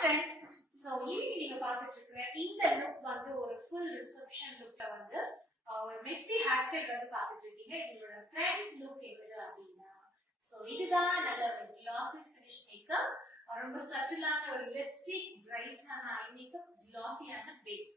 friends. So இன்னைக்கு நீங்க பார்த்துட்டு இருக்கிற இந்த லுக் வந்து ஒரு ஃபுல் ரிசப்ஷன் லுக்ல வந்து ஒரு மெஸ்ஸி ஹேர் ஸ்டைல் வந்து பார்த்துட்டு இருக்கீங்க. எங்களோட ஃப்ரண்ட் லுக் எது அப்படின்னா ஸோ இதுதான் நல்ல ஒரு கிளாசி ஃபினிஷ் மேக்கப், ரொம்ப சட்டிலான ஒரு லிப்ஸ்டிக், பிரைட்டான ஐ மேக்கப், கிளாசியான பேஸ்.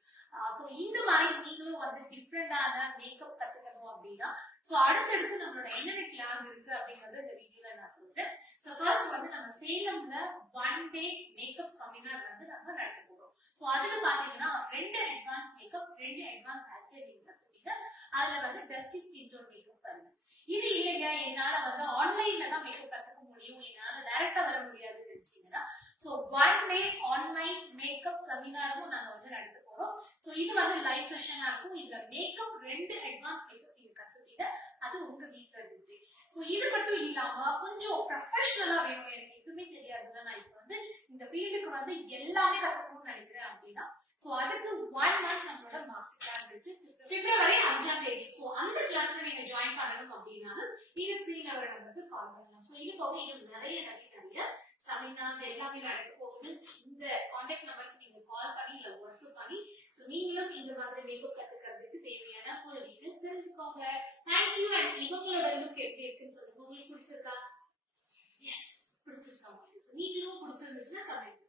ஸோ இந்த மாதிரி நீங்களும் வந்து டிஃப்ரெண்டான மேக்கப் கத்துக்கணும் அப்படின்னா ஸோ அடுத்தடுத்து நம்மளோட என்னென்ன கிளாஸ் இருக்கு அப்படிங்கறது இந்த வீடியோல நான் சொல்றேன். ஸோ ஃபர்ஸ்ட் வந்து நம்ம சேலம்ல 1 டே மேக்கப் செமினார் வந்து நம்ம நடத்த போறோம். ஸோ அதுல பாத்தீங்கன்னா 2 advance makeup, 2 advance hair style நீங்க கத்துப்பீங்க. அதுல வந்து டஸ்கி ஸ்கின் டோன் மேக்கப் பாருங்க. இது இல்லைங்க என்னால வந்து ஆன்லைன்ல தான் மேக்கப் கத்துக்க முடியும், என்னால டைரக்டா வர முடியாதுன்னு நினைச்சீங்கன்னா ஸோ 1 டே ஆன்லைன் மேக்கப் செமினாரும் நாங்க வந்து நடத்த போறோம். ஸோ இது வந்து லைவ் செஷனா இருக்கும். இதுல மேக்கப் 2 அட்வான்ஸ் மேக்கப் நீங்க கத்துப்பீங்க, அது உங்க வீட்டுல இருந்து. ஸோ இது மட்டும் இல்லாம கொஞ்சம் ப்ரொஃபஷனலா வேணும், எனக்கு எதுவுமே தெரியாதுன்னா நான் இப்போ வந்து இந்த ஃபீல்டுக்கு வந்து எல்லாமே கத்துக்கணும்னு நினைக்கிறேன் அப்படின்னா ஸோ அதுக்கு 1 மந்த் நம்மளோட மாஸ்டர் கிளாஸ் இருக்கு பிப்ரவரி 5ஆம் தேதி. ஸோ அந்த கிளாஸ்ல நீங்க ஜாயின் பண்ணணும் அப்படின்னா நீங்க ஸ்கிரீன்ல வர நம்பருக்கு கால் பண்ணலாம். ஸோ இது போக இன்னும் நிறைய செமினார்ஸ் எல்லாமே நடக்க போகுது. இந்த கான்டாக்ட் நம்பருக்கு நீங்க கால் பண்ணி இல்ல வாட்ஸ்அப் பண்ணி ஸோ நீங்களும் இந்த மாதிரி மேக்கப் கத்துக்கிறதுக்கு தேவையான ஃபுல் டீடைல்ஸ் தெரிஞ்சுக்கோங்க. தேங்க்யூ. அண்ட் இவங்களோட லுக் எப்படி இருக்குன்னு சொல்லுங்க. உங்களுக்கு பிடிச்சிருக்கா? எஸ், பிடிச்சிருக்கா உங்களுக்கு? நீங்களும் பிடிச்சிருந்துச்சுன்னா கமெண்ட்